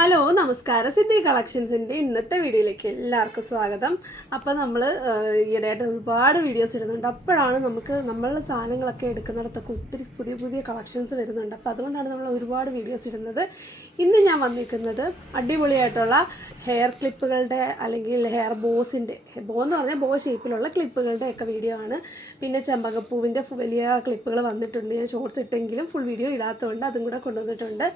Hello നമസ്കാരം. സിദ്ധി കളക്ഷൻസിന്റെ ഇന്നത്തെ വീഡിയോയിലേക്ക് എല്ലാവർക്കും സ്വാഗതം. അപ്പോൾ നമ്മൾ ഈയിടെയായിട്ട് ഒരുപാട് വീഡിയോസ് ഇടുന്നുണ്ട്. അപ്പോഴാണ് നമുക്ക് നമ്മളുടെ സാധനങ്ങളൊക്കെ എടുക്കുന്നിടത്തൊക്കെ ഒത്തിരി പുതിയ പുതിയ കളക്ഷൻസ് വരുന്നുണ്ട്. അപ്പോൾ അതുകൊണ്ടാണ് നമ്മൾ ഒരുപാട് വീഡിയോസ് ഇടുന്നത്. ഇന്ന് ഞാൻ വന്നിരിക്കുന്നത് അടിപൊളിയായിട്ടുള്ള ഹെയർ ക്ലിപ്പുകളുടെ അല്ലെങ്കിൽ ഹെയർ ബോസിന്റെ ബോ എന്ന് പറഞ്ഞാൽ ബോ ഷേപ്പിലുള്ള ക്ലിപ്പുകളുടെ ഒക്കെ വീഡിയോ ആണ്. പിന്നെ ചെമ്പകപ്പൂവിന്റെ വലിയ ക്ലിപ്പുകൾ വന്നിട്ടുണ്ട്. ഞാൻ ഷോർട്സ് ഇട്ടെങ്കിലും ഫുൾ വീഡിയോ ഇടാത്തതുകൊണ്ട് അതും കൂടെ കൊണ്ടുവന്നിട്ടുണ്ട്.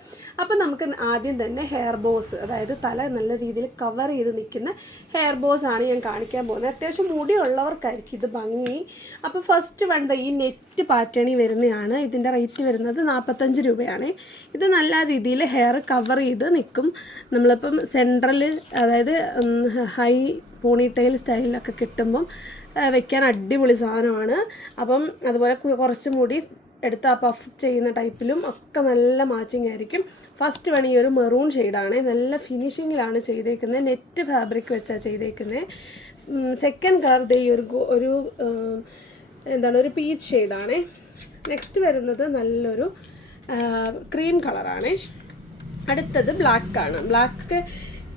അപ്പം നമുക്ക് ആദ്യം തന്നെ ഹെയർ ബോസ് അതായത് തല നല്ല രീതിയിൽ കവർ ചെയ്ത് നിൽക്കുന്ന ഹെയർ ബോസ് ആണ് ഞാൻ കാണിക്കാൻ പോകുന്നത്. അത്യാവശ്യം മുടിയുള്ളവർക്കായിരിക്കും ഇത് ഭംഗി. അപ്പോൾ ഫസ്റ്റ് വേണ്ട ഈ നെറ്റ് പാറ്റേണി വരുന്നതാണ്. ഇതിന്റെ റേറ്റ് വരുന്നത് നാൽപ്പത്തഞ്ച് രൂപയാണ്. ഇത് നല്ല രീതിയിൽ ഹെയർ കവർ ചെയ്ത് നിൽക്കും നമ്മളിപ്പം സെൻട്രൽ അതായത് ഹൈ പോണിറ്റെയിൽ സ്റ്റൈലിലൊക്കെ കിട്ടുമ്പം വെക്കാൻ അടിപൊളി സാധനമാണ്. അപ്പം അതുപോലെ കുറച്ചും കുറച്ച് മുടി എടുത്ത് ആ പഫ് ചെയ്യുന്ന ടൈപ്പിലും ഒക്കെ നല്ല മാച്ചിങ് ആയിരിക്കും. ഫസ്റ്റ് വേണം ഈ ഒരു മെറൂൺ ഷെയ്ഡാണ് നല്ല ഫിനിഷിങ്ങിലാണ് ചെയ്തേക്കുന്നത് നെറ്റ് ഫാബ്രിക് വെച്ചാണ് ചെയ്തേക്കുന്നത് സെക്കൻഡ് കളർ ദേ ഈ ഒരു ഒരു എന്താണ് ഒരു പീച്ച് ഷെയ്ഡാണ് നെക്സ്റ്റ് വരുന്നത് നല്ലൊരു ക്രീം കളറാണ് അടുത്തത് ബ്ലാക്ക് ആണ് ബ്ലാക്ക്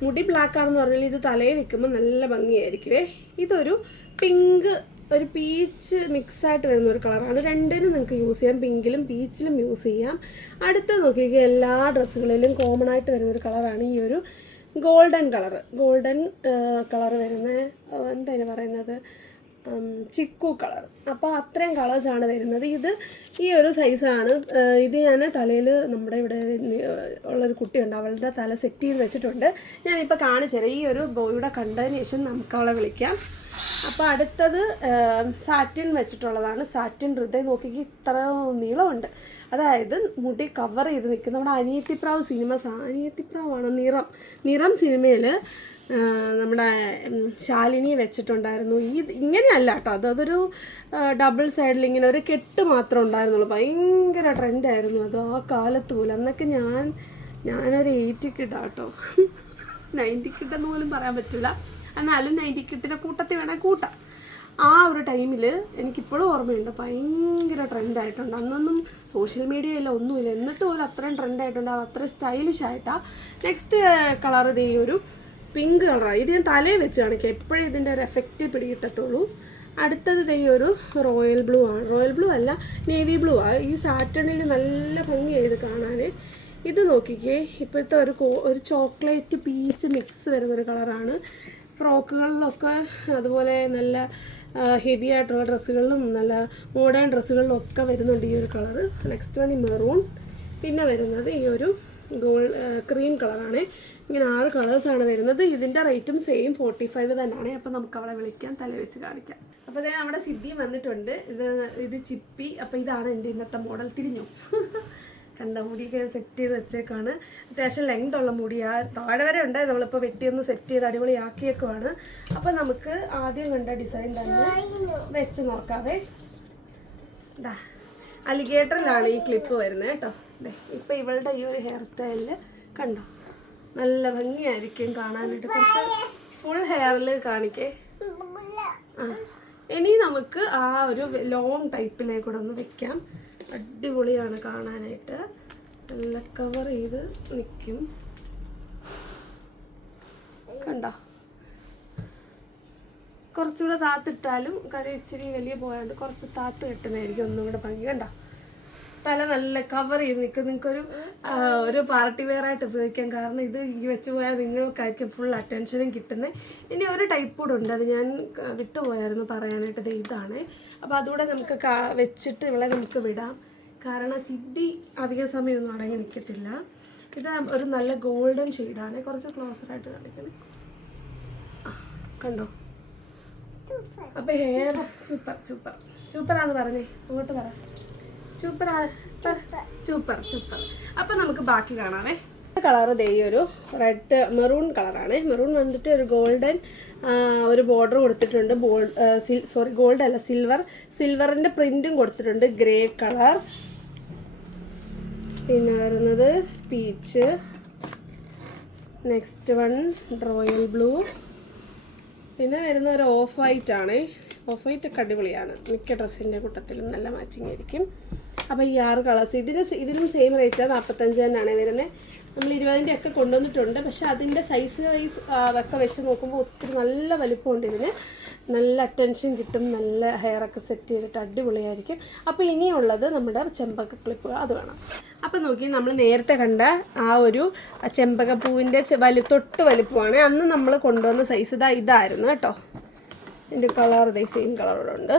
മുടി ബ്ലാക്ക് ആണെന്ന് പറഞ്ഞാൽ ഇത് തലയിൽ വെക്കുമ്പോൾ നല്ല ഭംഗിയായിരിക്കുമേ ഇതൊരു പിങ്ക് ഒരു പീച്ച് മിക്സ് ആയിട്ട് വരുന്ന ഒരു കളറാണ്. രണ്ടിനും നിങ്ങൾക്ക് യൂസ് ചെയ്യാം. പിങ്കിലും പീച്ചിലും യൂസ് ചെയ്യാം. അടുത്ത നോക്കിയാൽ എല്ലാ ഡ്രസ്സുകളിലും കോമൺ ആയിട്ട് വരുന്ന ഒരു കളറാണ് ഈ ഒരു ഗോൾഡൻ കളർ ഗോൾഡൻ കളർ വരുന്ന എന്താ പറയുന്നത്? ചിക്കു കളർ. അപ്പോൾ അത്രയും കളേഴ്സാണ് വരുന്നത്. ഇത് ഈ ഒരു സൈസാണ് ഇത് ഞാൻ തലയിൽ നമ്മുടെ ഇവിടെ ഉള്ളൊരു കുട്ടിയുണ്ട്. അവളുടെ തല സെറ്റ് ചെയ്ത് വെച്ചിട്ടുണ്ട്. ഞാനിപ്പോൾ കാണിച്ചുതരാം ഈ ഒരു ബോയുടെ കണ്ടതിന് ശേഷം നമുക്ക് അവളെ വിളിക്കാം. അപ്പോൾ അടുത്തത് സാറ്റിൻ വെച്ചിട്ടുള്ളതാണ്. സാറ്റിൻ ഹൃദയം നോക്കിക്ക് ഇത്ര നീളമുണ്ട്. അതായത് മുടി കവർ ചെയ്ത് നിൽക്കുന്ന നമ്മുടെ അനിയത്തിപ്രാവ് സിനിമ അനിയത്തിപ്രാവാണ്? നിറം. നിറം സിനിമയിൽ നമ്മുടെ ശാലിനി വെച്ചിട്ടുണ്ടായിരുന്നു. ഈ ഇങ്ങനെയല്ല കേട്ടോ. അത് അതൊരു ഡബിൾ സൈഡിൽ ഇങ്ങനെ ഒരു കെട്ട് മാത്രം ഉണ്ടായിരുന്നുള്ളൂ. ഭയങ്കര ട്രെൻഡായിരുന്നു അത് ആ കാലത്ത് പോലും. അന്നൊക്കെ ഞാൻ ഞാനൊരു എയ്റ്റി കിട്ടാ. കേട്ടോ നയന്റി കിട്ടെന്ന് പോലും പറയാൻ പറ്റില്ല എന്നാലും നയന്റി കിട്ടിന്റെ കൂട്ടത്തിൽ വേണേൽ കൂട്ടാം. ആ ഒരു ടൈമിൽ എനിക്കിപ്പോഴും ഓർമ്മയുണ്ട്. ഭയങ്കര ട്രെൻഡായിട്ടുണ്ട് അന്നൊന്നും സോഷ്യൽ മീഡിയ ഇല്ല ഒന്നുമില്ല. എന്നിട്ട് പോലും അത്രയും ട്രെൻഡായിട്ടുണ്ട് അത് അത്രയും സ്റ്റൈലിഷ് ആയിട്ടാണ് നെക്സ്റ്റ് കളർ ഇതേ ഒരു പിങ്ക് കളറാണ് ഇത് ഞാൻ തലയിൽ വെച്ച് കാണിക്കാം. എപ്പോഴും ഇതിന്റെ ഒരു എഫക്റ്റ് പിടികിട്ടത്തുള്ളൂ. അടുത്തത് ദൈ ഒരു റോയൽ ബ്ലൂ ആണ്. റോയൽ ബ്ലൂ അല്ല നേവി ബ്ലൂ ആണ് ഈ സാറ്റണിൽ നല്ല ഭംഗിയായി ഇത് കാണാൻ ഇത് നോക്കിക്കേ. ഇപ്പോഴത്തെ ഒരു ഒരു ചോക്ലേറ്റ് പീച്ച് മിക്സ് വരുന്നൊരു കളറാണ്. ഫ്രോക്കുകളിലൊക്കെ അതുപോലെ നല്ല ഹെവി ആയിട്ടുള്ള ഡ്രസ്സുകളിലും നല്ല മോഡേൺ ഡ്രസ്സുകളിലും ഒക്കെ വരുന്നുണ്ട് ഈ ഒരു കളറ്. നെക്സ്റ്റ് വൺ ഈ മെറൂൺ പിന്നെ വരുന്നത് ഈ ഒരു ഗോൾഡ് ക്രീം കളറാണ്. ഇങ്ങനെ ആറ് കളേഴ്സാണ് വരുന്നത്. ഇതിന്റെ റേറ്റും സെയിം ഫോർട്ടി ഫൈവ് തന്നെയാണ്. അപ്പോൾ നമുക്ക് അവളെ വിളിക്കാം തലവെച്ച് കാണിക്കാം. അപ്പോൾ അതായത് നമ്മുടെ സിദ്ധി വന്നിട്ടുണ്ട്. ഇത് ഇത് ചിപ്പി. അപ്പോൾ ഇതാണ് എന്റെ ഇന്നത്തെ മോഡൽ തിരിഞ്ഞു. കണ്ട മുടിയൊക്കെ സെറ്റ് ചെയ്ത് വെച്ചേക്കാണ്. അത്യാവശ്യം ലെങ്ത് ഉള്ള മുടിയാ. താഴെ വരെ ഉണ്ട്. നമ്മളിപ്പോൾ വെട്ടിയൊന്ന് സെറ്റ് ചെയ്ത് അടിപൊളിയാക്കിയേക്കുവാണ്. അപ്പോൾ നമുക്ക് ആദ്യം കണ്ട ഡിസൈൻ തന്നെ വെച്ച് നോക്കാതെ ദാ അലിഗേറ്ററിലാണ് ഈ ക്ലിപ്പ് വരുന്നത് കേട്ടോ. ഇപ്പം ഇവളുടെ ഈ ഒരു ഹെയർ സ്റ്റൈലിൽ കണ്ടോ? നല്ല ഭംഗിയായിരിക്കും കാണാനായിട്ട്. കുറച്ച് ഫുൾ ഹെയറിൽ കാണിക്കേ. ആ ഇനി നമുക്ക് ആ ഒരു ലോങ് ടൈപ്പിലേക്കൂടെ ഒന്ന് വെക്കാം. അടിപൊളിയാണ് കാണാനായിട്ട്. നല്ല കവർ ചെയ്ത് നിൽക്കും കണ്ടോ? കുറച്ചുകൂടെ താത്തിട്ടാലും കറി ഇച്ചിരി വലിയ പോയാണ്ട് കുറച്ച് താത്ത് കെട്ടുന്നതായിരിക്കും ഒന്നും കൂടെ ഭംഗി. കണ്ടോ? തല നല്ല കവർ ചെയ്ത് നിൽക്കും നിങ്ങൾക്കൊരു ഒരു പാർട്ടി വെയർ ആയിട്ട് ഉപയോഗിക്കാം. കാരണം ഇത് വെച്ച് പോയാൽ നിങ്ങൾക്കായിരിക്കും ഫുൾ അറ്റൻഷനും കിട്ടുന്നത് ഇനി ഒരു ടൈപ്പ് കൂടെ ഉണ്ട്. അത് ഞാൻ വിട്ടുപോയായിരുന്നു പറയാനായിട്ട് ഇത് ഇതാണ്. അപ്പോൾ അതുകൂടെ നമുക്ക് വെച്ചിട്ട് ഇവിടെ നമുക്ക് വിടാം. കാരണം സിദ്ധി അധിക സമയമൊന്നും അടങ്ങി നിൽക്കത്തില്ല ഇത് ഒരു നല്ല ഗോൾഡൻ ഷെയ്ഡാണ് കുറച്ച് ക്ലോസർ ആയിട്ട് കാണിക്കണം. കണ്ടോ? അപ്പം ഹെയർ സൂപ്പർ സൂപ്പർ സൂപ്പറാന്ന് പറഞ്ഞേ. അങ്ങോട്ട് പറ. സൂപ്പർ സൂപ്പർ സൂപ്പർ അപ്പൊ നമുക്ക് ബാക്കി കാണാമേ. കളർ ദേ ഒരു റെഡ് മെറൂൺ കളറാണ്. മെറൂൺ വന്നിട്ട് ഒരു ഗോൾഡൻ ഒരു ബോർഡർ കൊടുത്തിട്ടുണ്ട്. സോറി ഗോൾഡ് അല്ല സിൽവർ സിൽവറിന്റെ പ്രിന്റും കൊടുത്തിട്ടുണ്ട്. ഗ്രേ കളർ പിന്നെ വരുന്നത് peach next one royal blue പിന്നെ വരുന്ന ഒരു ഓഫ് വൈറ്റ് ആണ്. ഓഫ് വൈറ്റ് ഒക്കെ അടിപൊളിയാണ്. മിക്ക ഡ്രസ്സിന്റെ കൂട്ടത്തിലും നല്ല മാച്ചിങ് ആയിരിക്കും. അപ്പോൾ ഈ ആറ് കളേഴ്സ് ഇതിന് ഇതിനും സെയിം റേറ്റ് നാൽപ്പത്തഞ്ച് തന്നെയാണ് വരുന്നത് നമ്മൾ ഇരുപതിന്റെ ഒക്കെ കൊണ്ടുവന്നിട്ടുണ്ട്. പക്ഷെ അതിന്റെ സൈസ് വൈസ് ഒക്കെ വെച്ച് നോക്കുമ്പോൾ ഒത്തിരി നല്ല വലിപ്പമുണ്ട് ഇതിന്. നല്ല അറ്റൻഷൻ കിട്ടും നല്ല ഹെയറൊക്കെ സെറ്റ് ചെയ്തിട്ട് അടിപൊളിയായിരിക്കും. അപ്പോൾ ഇനിയുള്ളത് നമ്മുടെ ചെമ്പക ക്ലിപ്പ് അത് വേണം. അപ്പോൾ നോക്കി നമ്മൾ നേരത്തെ കണ്ട ആ ഒരു ചെമ്പകപ്പൂവിന്റെ വലി തൊട്ട് വലിപ്പമാണ്. അന്ന് നമ്മൾ കൊണ്ടുവന്ന സൈസ് ഇതാ ഇതായിരുന്നു കേട്ടോ. ഇതിന്റെ കളർ ഇതേ സെയിം കളറുണ്ട്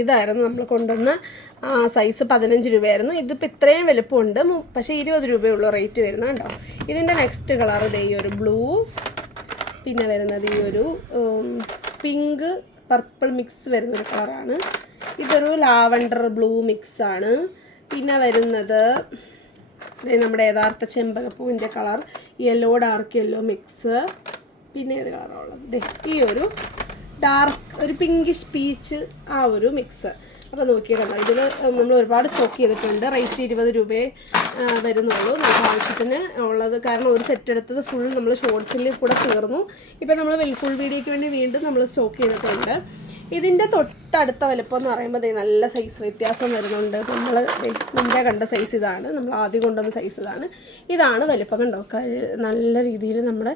ഇതായിരുന്നു നമ്മൾ കൊണ്ടുവന്ന സൈസ് പതിനഞ്ച് രൂപയായിരുന്നു. ഇതിപ്പോൾ ഇത്രയും വലുപ്പമുണ്ട്. പക്ഷേ ഇരുപത് രൂപയുള്ളൂ റേറ്റ് വരുന്ന കേട്ടോ ഇതിന്റെ നെക്സ്റ്റ് കളർ ഇതേ ഈ ഒരു ബ്ലൂ പിന്നെ വരുന്നത് ഈ ഒരു പിങ്ക് പർപ്പിൾ മിക്സ് വരുന്നൊരു കളറാണ് ഇതൊരു ലാവണ്ടർ ബ്ലൂ മിക്സ് ആണ്. പിന്നെ വരുന്നത് നമ്മുടെ യഥാർത്ഥ ചെമ്പകപ്പൂവിന്റെ colour yellow dark yellow mix പിന്നെ ഏത് കളറാണ് ഉള്ളത്? ഈ ഒരു ഡാർക്ക് ഒരു പിങ്കിഷ് പീച്ച് ആ ഒരു മിക്സ് അപ്പോൾ നോക്കിയിട്ടുണ്ട് ഇതിൽ നമ്മൾ ഒരുപാട് സ്റ്റോക്ക് ചെയ്തിട്ടുണ്ട്. റേറ്റ് ഇരുപത് രൂപയെ വരുന്നുള്ളൂ. നമുക്ക് ആവശ്യത്തിന് ഉള്ളത് കാരണം ഒരു സെറ്റ് എടുത്തത് ഫുൾ നമ്മൾ ഷോർട്സിൽ കൂടെ തീർന്നു. ഇപ്പം നമ്മൾ ഫുൾ വീഡിയോയ്ക്ക് വേണ്ടി വീണ്ടും നമ്മൾ സ്റ്റോക്ക് ചെയ്തിട്ടുണ്ട്. ഇതിന്റെ തൊട്ടടുത്ത വലുപ്പം എന്ന് പറയുമ്പോൾ നല്ല സൈസ് വ്യത്യാസം വരുന്നുണ്ട്. നമ്മൾ മുമ്പേ കണ്ട സൈസ് ഇതാണ്. നമ്മൾ ആദ്യം കൊണ്ടുവന്ന സൈസ് ഇതാണ്. ഇതാണ് വലുപ്പം കണ്ടോ? നല്ല രീതിയിൽ നമ്മുടെ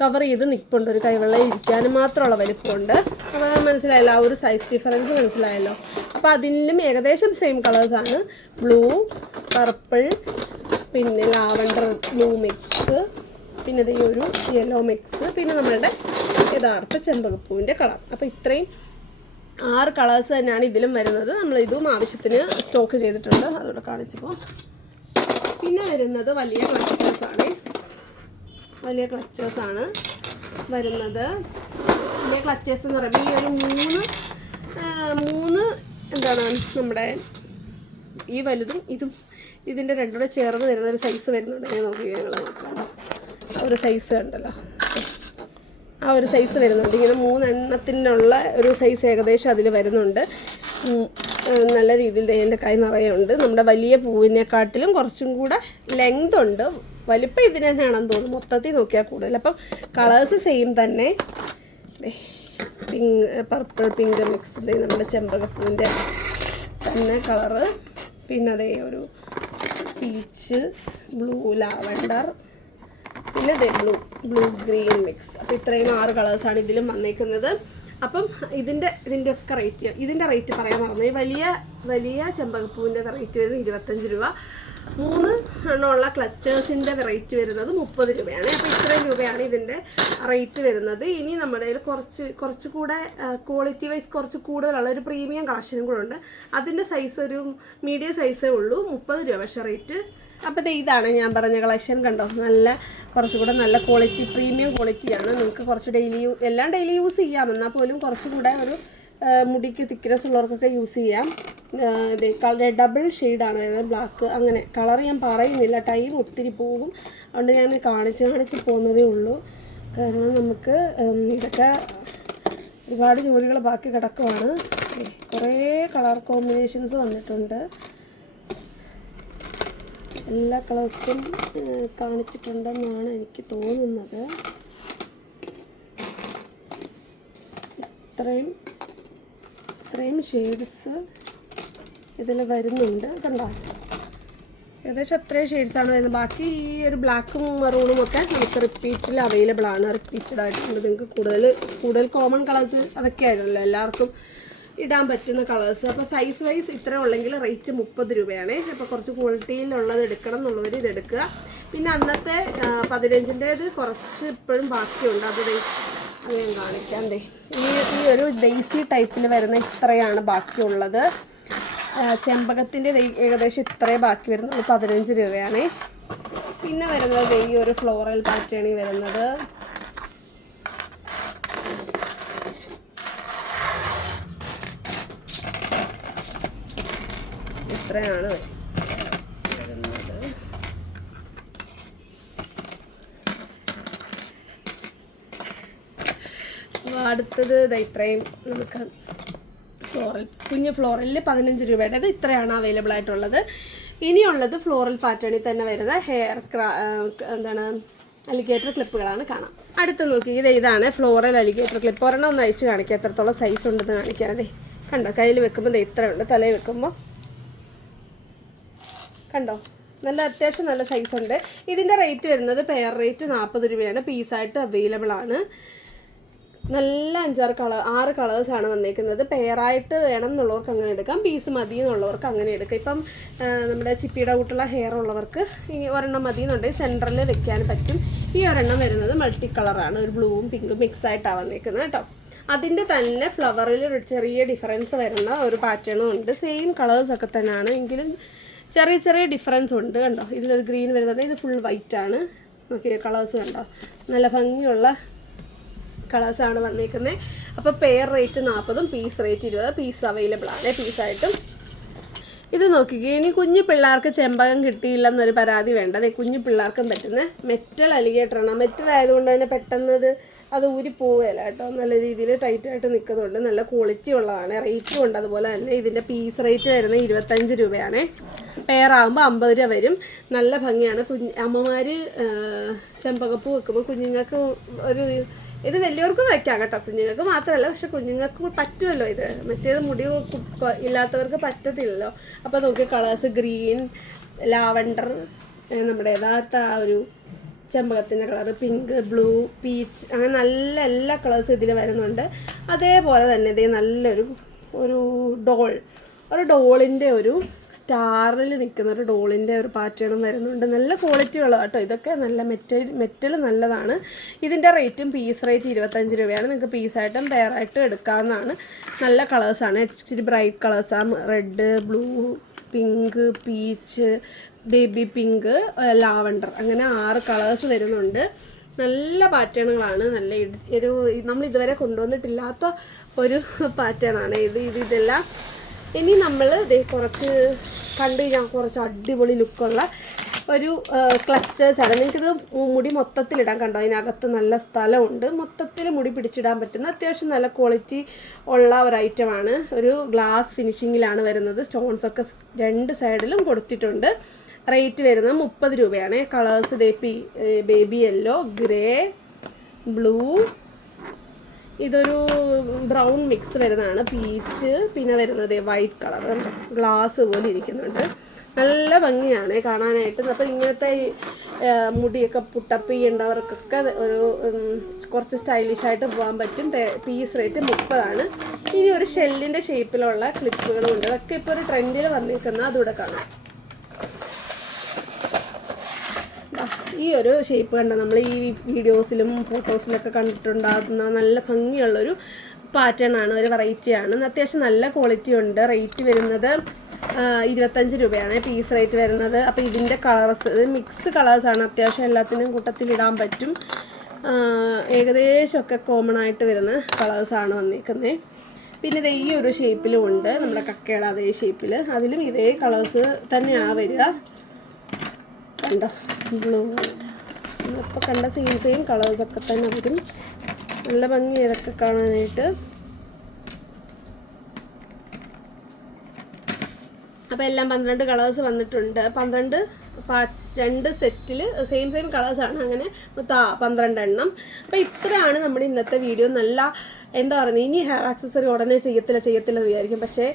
കവർ ചെയ്ത് നിൽപ്പുണ്ട് ഒരു കൈവെള്ളം ഇരിക്കാനും മാത്രമുള്ള വലിപ്പമുണ്ട്. അപ്പോൾ മനസ്സിലായല്ലോ ആ ഒരു സൈസ് ഡിഫറൻസ് മനസ്സിലായല്ലോ. അപ്പോൾ അതിലും ഏകദേശം സെയിം കളേഴ്സാണ് ബ്ലൂ പർപ്പിൾ പിന്നെ ലാവണ്ടർ ബ്ലൂ മിക്സ് പിന്നെ ഈ ഒരു യെല്ലോ മിക്സ് പിന്നെ നമ്മളുടെ യഥാർത്ഥ ചെമ്പകപ്പൂവിന്റെ കളർ അപ്പോൾ ഇത്രയും ആറ് കളേഴ്സ് തന്നെയാണ് ഇതിലും വരുന്നത്. നമ്മൾ ഇതും ആവശ്യത്തിന് സ്റ്റോക്ക് ചെയ്തിട്ടുണ്ട്. അതോടെ കാണിച്ചപ്പോൾ പിന്നെ വരുന്നത് വലിയ ക്ലച്ചേഴ്സാണ് വലിയ ക്ലച്ചേഴ്സാണ് വരുന്നത്. വലിയ ക്ലച്ചേഴ്സ് എന്ന് പറയുമ്പോൾ ഈ ഒരു മൂന്ന് മൂന്ന് എന്താണ് നമ്മുടെ ഈ വലുതും ഇതും ഇതിന്റെ രണ്ടുകൂടെ ചേർന്ന് വരുന്ന ഒരു സൈസ് വരുന്നുണ്ട്. ഞാൻ നോക്കി ഞങ്ങൾ ഒരു സൈസ് കണ്ടല്ലോ ആ ഒരു സൈസ് വരുന്നുണ്ട്. ഇങ്ങനെ മൂന്നെണ്ണത്തിനുള്ള ഒരു സൈസ് ഏകദേശം അതിൽ വരുന്നുണ്ട്. നല്ല രീതിയിൽ എന്റെ കൈ നിറയുണ്ട്. നമ്മുടെ വലിയ പൂവിനെക്കാട്ടിലും കുറച്ചും കൂടെ ലെങ്ത് ഉണ്ട്. വലിപ്പം ഇതിന് തന്നെയാണെന്ന് തോന്നുന്നു. മൊത്തത്തിൽ നോക്കിയാൽ കൂടുതൽ. അപ്പം കളേഴ്സ് സെയിം തന്നെ. പിങ്ക് പർപ്പിൾ പിങ്ക് മിക്സ് നമ്മുടെ ചെമ്പകപ്പൂവിന്റെ തന്നെ കളറ് പിന്നെ അതേ ഒരു പീച്ച് ബ്ലൂ ലാവണ്ടർ പിന്നെ ബ്ലൂ ബ്ലൂ ഗ്രീൻ മിക്സ്. അപ്പോൾ ഇത്രയും ആറ് കളേഴ്സാണ് ഇതിലും വന്നേക്കുന്നത്. അപ്പം ഇതിന്റെ ഒക്കെ റേറ്റ് ഇതിന്റെ റേറ്റ് പറയാൻ മറന്നു. വലിയ വലിയ ചെമ്പകപ്പൂവിന്റെ റേറ്റ് വരുന്നത് ഇരുപത്തഞ്ച് രൂപ. മൂന്ന് എണ്ണമുള്ള ക്ലച്ചേഴ്സിന്റെ റേറ്റ് വരുന്നത് മുപ്പത് രൂപയാണ്. അപ്പോൾ ഇത്രയും രൂപയാണ് ഇതിന്റെ റേറ്റ് വരുന്നത്. ഇനി നമ്മുടെ കയ്യിൽ കുറച്ച് കുറച്ചുകൂടെ ക്വാളിറ്റി വൈസ് കുറച്ച് കൂടുതലുള്ള ഒരു പ്രീമിയം കളക്ഷനും കൂടെ ഉണ്ട്. അതിന്റെ സൈസ് ഒരു മീഡിയം സൈസേ ഉള്ളൂ. മുപ്പത് രൂപ പക്ഷേ റേറ്റ് അപ്പോൾ ഇതാണ് ഞാൻ പറഞ്ഞ കളക്ഷൻ കണ്ടോ? നല്ല കുറച്ചുകൂടെ നല്ല ക്വാളിറ്റി പ്രീമിയം ക്വാളിറ്റിയാണ് നിങ്ങൾക്ക് കുറച്ച് ഡെയിലി എല്ലാം ഡെയിലി യൂസ് ചെയ്യാം. എന്നാൽ പോലും കുറച്ചുകൂടെ ഒരു മുടിക്ക് തിക്നെസ് ഉള്ളവർക്കൊക്കെ യൂസ് ചെയ്യാം. ഡബിൾ ഷെയ്ഡാണ് അതായത് ബ്ലാക്ക് അങ്ങനെ കളർ ഞാൻ പറയുന്നില്ല. ടൈം ഒത്തിരി പോകും. അതുകൊണ്ട് ഞാൻ കാണിച്ച് കാണിച്ച് പോകുന്നതേ ഉള്ളൂ. കാരണം നമുക്ക് ഇതൊക്കെ ഒരുപാട് ജോലികൾ ബാക്കി കിടക്കുവാണ്. കുറേ കളർ കോമ്പിനേഷൻസ് വന്നിട്ടുണ്ട്. എല്ലാ കളേഴ്സും കാണിച്ചിട്ടുണ്ടെന്നാണ് എനിക്ക് തോന്നുന്നത്. ഇത്രയും ഇത്രയും ഷെയ്ഡ്സ് ഇതിൽ വരുന്നുണ്ട്. കണ്ടോ? ഏകദേശം അത്രയും ഷെയ്ഡ്സാണ് വരുന്നത്. ബാക്കി ഈ ഒരു ബ്ലാക്കും മെറൂണും ഒക്കെ നമുക്ക് റിപ്പീറ്റിൽ അവൈലബിൾ ആണ്. റിപ്പീറ്റഡ് ആയിട്ടുണ്ട്. നിങ്ങൾക്ക് കൂടുതൽ കൂടുതൽ കോമൺ കളേഴ്സ് അതൊക്കെ ആയിരുന്നല്ലോ. എല്ലാവർക്കും ഇടാൻ പറ്റുന്ന കളേഴ്സ്. അപ്പോൾ സൈസ് വൈസ് ഇത്ര ഉള്ളെങ്കിൽ റേറ്റ് മുപ്പത് രൂപയാണ്. അപ്പോൾ കുറച്ച് ക്വാളിറ്റിയിലുള്ളത് എടുക്കണം എന്നുള്ളവർ ഇത് എടുക്കുക. പിന്നെ അന്നത്തെ പതിനഞ്ചിന്റേത് കുറച്ച് ഇപ്പോഴും ബാക്കിയുണ്ട്. അത് അങ്ങനെ കാണിക്കാം ദേ. ഈ ഈ ഒരു ഡെയ്സി ടൈപ്പിൽ വരുന്ന ഇത്രയാണ് ബാക്കിയുള്ളത്. ചെമ്പകത്തിന്റെ ഏകദേശം ഇത്രേ ബാക്കി വരുന്നുള്ളൂ. പതിനഞ്ച് രൂപയാണ്. പിന്നെ വരുന്നത് ഈ ഒരു ഫ്ലോറൽ പാറ്റേണിൽ വരുന്നത്. ഇത്രയാണ് അടുത്തത് ദാ ഇത്രയും നമുക്ക് ഫ്ലോറൽ കുഞ്ഞ് ഫ്ലോറലിൽ പതിനഞ്ച് രൂപയുടേത് ഇത്രയാണ് അവൈലബിൾ ആയിട്ടുള്ളത്. ഇനിയുള്ളത് ഫ്ലോറൽ പാറ്റേണിൽ തന്നെ വരുന്ന ഹെയർ ക്രാ എന്താണ് അലിഗേറ്റർ ക്ലിപ്പുകളാണ് കാണാം. അടുത്ത് നോക്കി ഇത് ഇതാണ് ഫ്ലോറൽ അലിഗേറ്റർ ക്ലിപ്പ് ഒരെണ്ണം ഒന്ന് അഴിച്ച് കാണിക്കാം. എത്രത്തോളം സൈസ് ഉണ്ടെന്ന് കാണിക്കാം. അതെ കണ്ടോ കയ്യിൽ വെക്കുമ്പോൾ ദേ ഇത്ര ഉണ്ട് തലയിൽ വെക്കുമ്പോൾ കണ്ടോ? നല്ല അത്യാവശ്യം നല്ല സൈസ് ഉണ്ട്. ഇതിന്റെ റേറ്റ് വരുന്നത് പെയർ റേറ്റ് നാൽപ്പത് രൂപയാണ്. പീസായിട്ട് അവൈലബിൾ ആണ്. നല്ല അഞ്ചാറ് കളർ ആറ് കളേഴ്സാണ് വന്നേക്കുന്നത്. പെയറായിട്ട് വേണം എന്നുള്ളവർക്ക് അങ്ങനെ എടുക്കാം. പീസ് മതി എന്നുള്ളവർക്ക് അങ്ങനെ എടുക്കാം. ഇപ്പം നമ്മുടെ ചിപ്പിയുടെ കൂട്ടുള്ള ഹെയർ ഉള്ളവർക്ക് ഈ ഒരെണ്ണം മതി എന്നുണ്ടെങ്കിൽ സെന്ററിൽ വെക്കാൻ പറ്റും. ഈ ഒരെണ്ണം വരുന്നത് മൾട്ടി കളറാണ് ഒരു ബ്ലൂവും പിങ്കും മിക്സ് ആയിട്ടാണ് വന്നേക്കുന്നത് കേട്ടോ. അതിന്റെ തന്നെ ഫ്ലവറിൽ ഒരു ചെറിയ ഡിഫറൻസ് വരുന്ന ഒരു പാറ്റേണും ഉണ്ട്. സെയിം കളേഴ്സൊക്കെ തന്നെയാണ്. എങ്കിലും ചെറിയ ചെറിയ ഡിഫറൻസ് ഉണ്ട് കണ്ടോ? ഇതിലൊരു ഗ്രീൻ വരുന്നുണ്ട് ഇത് ഫുൾ വൈറ്റ് ആണ്. നോക്കിയ കളേഴ്സ് കണ്ടോ? നല്ല ഭംഗിയുള്ള കളേഴ്സാണ് വന്നിരിക്കുന്നത് അപ്പോൾ പെയർ റേറ്റ് നാൽപ്പതും പീസ് റേറ്റ് ഇരുപത് പീസ് അവൈലബിൾ ആണ്. പീസായിട്ടും ഇത് നോക്കിക്കേ ഇനി കുഞ്ഞു പിള്ളേർക്ക് ചെമ്പകം കിട്ടിയില്ലെന്നൊരു പരാതി വേണ്ട അതെ കുഞ്ഞു പിള്ളേർക്കും പറ്റുന്ന മെറ്റൽ അലിഗേറ്ററാണ് മെറ്റൽ ആയതുകൊണ്ട് തന്നെ പെട്ടെന്ന് ഇത് അത് ഊരി പോവുകയല്ല കേട്ടോ. നല്ല രീതിയിൽ ടൈറ്റ് ആയിട്ട് നിൽക്കുന്നുണ്ട് നല്ല ക്വാളിറ്റി ഉള്ളതാണ്. റേറ്റും ഉണ്ട്. അതുപോലെ തന്നെ ഇതിന്റെ പീസ് റേറ്റ് വരുന്നത് ഇരുപത്തഞ്ച് രൂപയാണ്. പെയറാകുമ്പോൾ അമ്പത് രൂപ വരും. നല്ല ഭംഗിയാണ്. കുഞ്ഞ് അമ്മമാർ ചെമ്പകപ്പൂ വെക്കുമ്പോൾ കുഞ്ഞുങ്ങൾക്ക് ഒരു ഇത് വലിയവർക്കും വയ്ക്കാം കേട്ടോ. കുഞ്ഞുങ്ങൾക്ക് മാത്രമല്ല പക്ഷെ കുഞ്ഞുങ്ങൾക്ക് പറ്റുമല്ലോ ഇത്. മറ്റേത് മുടി ഇല്ലാത്തവർക്ക് പറ്റത്തില്ലല്ലോ. അപ്പോൾ നോക്കിയ കളേഴ്സ് ഗ്രീൻ ലാവണ്ടർ നമ്മുടെ യഥാർത്ഥ ആ ഒരു ചെമ്പകത്തിന്റെ കളർ പിങ്ക് ബ്ലൂ പീച്ച് അങ്ങനെ നല്ല എല്ലാ കളേഴ്സും ഇതിൽ വരുന്നുണ്ട്. അതേപോലെ തന്നെ ഇതേ നല്ലൊരു ഒരു ഡോൾ ഒരു ഡോളിന്റെ ഒരു സ്റ്റാറിൽ നിൽക്കുന്ന ഒരു ഡോളിന്റെ ഒരു പാറ്റേണും വരുന്നുണ്ട്. നല്ല ക്വാളിറ്റി ഉള്ള കേട്ടോ. ഇതൊക്കെ നല്ല മെറ്റൽ മെറ്റൽ നല്ലതാണ്. ഇതിന്റെ റേറ്റും പീസ് റേറ്റ് ഇരുപത്തഞ്ച് രൂപയാണ്. നിങ്ങൾക്ക് പീസായിട്ടും പെയറായിട്ടും എടുക്കാവുന്നതാണ്. നല്ല കളേഴ്സാണ് ഇച്ചിരി ബ്രൈറ്റ് കളേഴ്സാണ് red blue pink peach baby pink lavender. അങ്ങനെ ആറ് കളേഴ്സ് വരുന്നുണ്ട്. നല്ല പാറ്റേണുകളാണ്. നല്ല ഒരു നമ്മൾ ഇതുവരെ കൊണ്ടുവന്നിട്ടില്ലാത്ത ഒരു പാറ്റേണാണ്. ഇത് ഇത് ഇതെല്ലാം. ഇനി നമ്മൾ ദേ കുറച്ച് കണ്ടു കഴിഞ്ഞാൽ കുറച്ച് അടിപൊളി ലുക്കുള്ള ഒരു ക്ലച്ചേഴ്സ് ആണ്. നിങ്ങൾക്കിത് മുടി മൊത്തത്തിലിടാൻ കണ്ടോ? അതിനകത്ത് നല്ല സ്ഥലമുണ്ട്. മൊത്തത്തിൽ മുടി പിടിച്ചിടാൻ പറ്റുന്ന അത്യാവശ്യം നല്ല ക്വാളിറ്റി ഉള്ള ഒരു ഐറ്റമാണ് ഒരു ഗ്ലാസ് ഫിനിഷിങ്ങിലാണ് വരുന്നത്. സ്റ്റോൺസൊക്കെ രണ്ട് സൈഡിലും കൊടുത്തിട്ടുണ്ട്. റേറ്റ് വരുന്നത് മുപ്പത് രൂപയാണ്. കളേഴ്സ് ഇതേ ബേബി യെല്ലോ ഗ്രേ ബ്ലൂ ഇതൊരു ബ്രൗൺ മിക്സ് വരുന്നതാണ്. പീച്ച് പിന്നെ വരുന്നത് വൈറ്റ് കളർ ഗ്ലാസ് പോലെ ഇരിക്കുന്നുണ്ട്. നല്ല ഭംഗിയാണ് കാണാനായിട്ട്. അപ്പം ഇങ്ങനത്തെ മുടിയൊക്കെ പുട്ടപ്പ് ചെയ്യേണ്ടവർക്കൊക്കെ ഒരു കുറച്ച് സ്റ്റൈലിഷ് ആയിട്ട് പോകാൻ പറ്റും. പീസ് റേറ്റ് മുപ്പതാണ്. ഇനി ഒരു ഷെല്ലിന്റെ ഷേപ്പിലുള്ള ക്ലിപ്പുകളും ഉണ്ട് അതൊക്കെ ഇപ്പോൾ ഒരു ട്രെൻഡിൽ വന്നിരിക്കുന്ന അതുകൂടെ കാണാം ദാ, ഈ ഒരു ഷേപ്പ് കണ്ട. നമ്മൾ ഈ വീഡിയോസിലും ഫോട്ടോസിലൊക്കെ കണ്ടിട്ടുണ്ടാകുന്ന നല്ല ഭംഗിയുള്ളൊരു പാറ്റേൺ ആണ് ഒരു വെറൈറ്റിയാണ് അത്യാവശ്യം നല്ല ക്വാളിറ്റി ഉണ്ട്. റേറ്റ് വരുന്നത് ഇരുപത്തഞ്ച് രൂപയാണ്. പീസ് റേറ്റ് വരുന്നത്. അപ്പോൾ ഇതിന്റെ കളേഴ്സ് ഇത് മിക്സ് കളേഴ്സാണ് അത്യാവശ്യം എല്ലാത്തിനും കൂട്ടത്തിലിടാൻ പറ്റും. ഏകദേശമൊക്കെ കോമൺ ആയിട്ട് വരുന്ന കളേഴ്സാണ് വന്നിരിക്കുന്നത് പിന്നെ ഇത് ഈ ഒരു ഷേപ്പിലും ഉണ്ട്. നമ്മുടെ കക്കയുടെ അതേ ഷേപ്പിൽ അതിലും ഇതേ കളേഴ്സ് തന്നെയാണ് വരിക. കണ്ടോ? ബ്ലൂ ഇപ്പോൾ കണ്ട സെയിം സെയിം കളേഴ്സൊക്കെ തന്നെ വരും നല്ല ഭംഗി ഇതൊക്കെ കാണാനായിട്ട്. അപ്പോൾ എല്ലാം പന്ത്രണ്ട് കളേഴ്സ് വന്നിട്ടുണ്ട്. പന്ത്രണ്ട് രണ്ട് സെറ്റിൽ സെയിം സെയിം കളേഴ്സാണ് അങ്ങനെ പന്ത്രണ്ട് എണ്ണം. അപ്പോൾ ഇത്രയാണ് നമ്മുടെ ഇന്നത്തെ വീഡിയോ നല്ല എന്താ പറയുന്നത് ഇനി ഹെയർ ആക്സസറി ഉടനെ ചെയ്യത്തില്ല ചെയ്യത്തില്ല വിചാരിക്കും. പക്ഷേ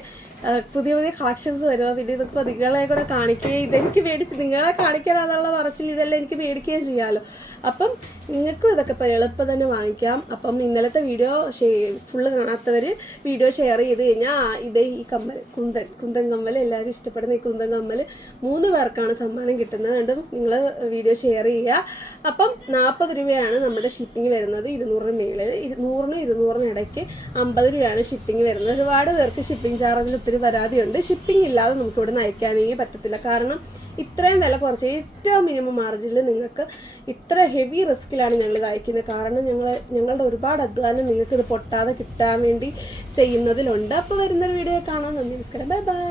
പുതിയ പുതിയ കളക്ഷൻസ് വരുമോ പിന്നെ ഇതൊക്കെ നിങ്ങളെ കൂടെ കാണിക്കുകയും ഇതെനിക്ക് മേടിച്ച് നിങ്ങളെ കാണിക്കാനാന്നുള്ള പറച്ചിൽ ഇതെല്ലാം എനിക്ക് മേടിക്കുകയും ചെയ്യാമല്ലോ അപ്പം നിങ്ങൾക്കും ഇതൊക്കെ ഇപ്പോൾ എളുപ്പം തന്നെ വാങ്ങിക്കാം. അപ്പം ഇന്നലത്തെ വീഡിയോ ഫുള്ള് കാണാത്തവർ വീഡിയോ ഷെയർ ചെയ്ത് കഴിഞ്ഞാൽ ഇതേ ഈ കമ്മൽ കുന്തൻ കുന്തൻ കമ്മൽ എല്ലാവരും ഇഷ്ടപ്പെടുന്ന ഈ കുന്തൻ കമ്മൽ മൂന്ന് പേർക്കാണ് സമ്മാനം കിട്ടുന്നത്. കണ്ടും നിങ്ങൾ വീഡിയോ ഷെയർ ചെയ്യുക. അപ്പം നാൽപ്പത് രൂപയാണ് നമ്മുടെ ഷിപ്പിംഗ് വരുന്നത് ഇരുന്നൂറിന് മേളിൽ നൂറിനും ഇരുന്നൂറിന് ഇടയ്ക്ക് അമ്പത് രൂപയാണ് ഷിപ്പിംഗ് വരുന്നത്. ഒരുപാട് പേർക്ക് ഷിപ്പിംഗ് ചാർജിൽ ഒത്തിരി പരാതിയുണ്ട്. ഷിപ്പിംഗ് ഇല്ലാതെ നമുക്ക് ഇവിടെ നിന്ന് പറ്റത്തില്ല. കാരണം ഇത്രയും വില കുറച്ച് ഏറ്റവും മിനിമം മാർജിനിൽ നിങ്ങൾക്ക് ഇത്ര ഹെവി റിസ്ക്കിലാണ് ഞങ്ങൾ ഇത് അയക്കുന്നത്. കാരണം ഞങ്ങൾ ഞങ്ങളുടെ ഒരുപാട് അധ്വാനം നിങ്ങൾക്ക് ഇത് പൊട്ടാതെ കിട്ടാൻ വേണ്ടി ചെയ്യുന്നതിലുണ്ട്. അപ്പോൾ വരുന്നൊരു വീഡിയോ കാണാൻ നന്ദി നമസ്കാരം. Bye bye